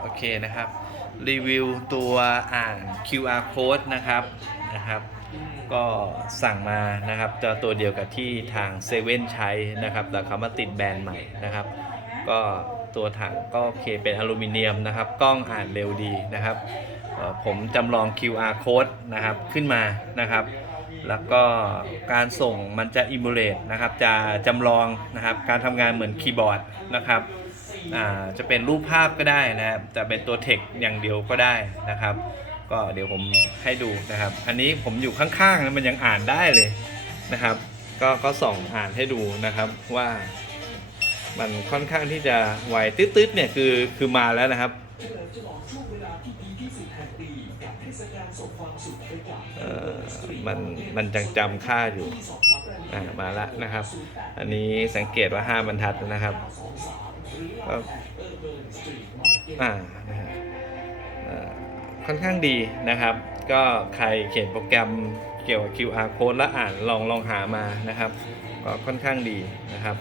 โอเคนะครับ รีวิวตัวอ่าน QR code นะครับนะครับก็สั่งมานะครับจะตัวเดียวกับที่ทางเซเว่นใช้นะครับแต่เขามาติดแบรนด์ใหม่นะครับ ก็ตัวถังก็โอเคเป็นอลูมิเนียมนะครับ กล้องอ่านเร็วดีนะครับ ผมจำลอง QR code นะครับขึ้นมานะครับ แล้วก็การส่งมันจะอิมูเลตนะครับ จะจำลองนะครับ การทำงานเหมือนคีย์บอร์ดนะครับ จะเป็นรูปภาพก็ได้นะครับจะเป็นตัวเทคอย่างเดียวก็ได้นะครับ ก็เดี๋ยวผมให้ดูนะครับ อันนี้ผมอยู่ข้างๆนะมันยังอ่านได้เลยนะครับ ก็ก็ส่องอ่านให้ดูนะครับว่า มันค่อนข้างที่จะไวตืดๆเนี่ยคือคือมาแล้วนะครับมันมันจังจำค่าอยู่อ่ามาละนะครับ อันนี้สังเกตว่า 5 บรรทัดนะครับ ก็อ่านะฮะค่อนข้างดีนะครับ ก็ใครเขียนโปรแกรมเกี่ยวกับ QR code แล้วอ่านลองลองหามานะครับ ก็ค่อนข้างดีนะครับ